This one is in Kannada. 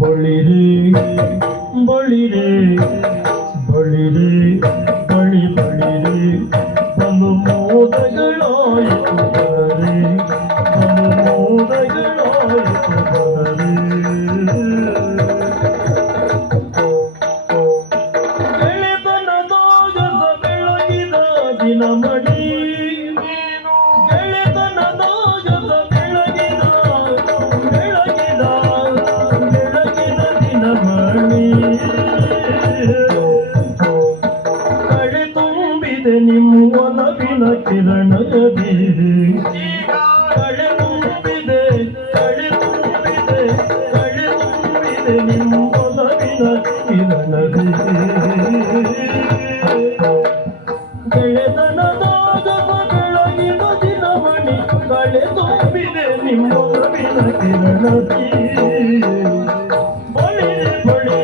ಬಳಿರೆ ಬಳಿರೆ ಬಳಿರೆ ಬಳಿ ಬಳಿರೆ ಬಲು ಮೋದಗಳಾಯಿತು ಬರರೆ ಬಲು ಮೋದಗಳಾಯಿತು ಬರರೆ ಗೆಳೆತನದಾಗದ ಬೆಳಗಿದ ದಿನಮಣಿ ಗೆಳೆತನದಾಗದ ಬೆಳಗಿದ ಬೆಳಗಿದ ಬೆಳಗಿದ ದಿನಮಣಿ ಕಳೆ ತುಂಬಿದೆ ನಿಮ್ಮ ಒಲವಿನ ಕಿರಣದಿ ಕಳೆ ತುಂಬಿದೆ ಕಳೆ ತುಂಬಿದೆ ಕಳೆ ತುಂಬಿದೆ ನಿಮ್ಮ ಒಲವಿನ ಕಿರಣದಿ ಗೆಳೆತನದಾಗದ ಬೆಳಗಿನ ದಿನಮಣಿ ಕಳೆ ತುಂಬಿದೆ ನಿಮ್ಮ ಒಲವಿನ ಕಿರಣದಿ ಬಳಿರೆ ಬಳಿರೆ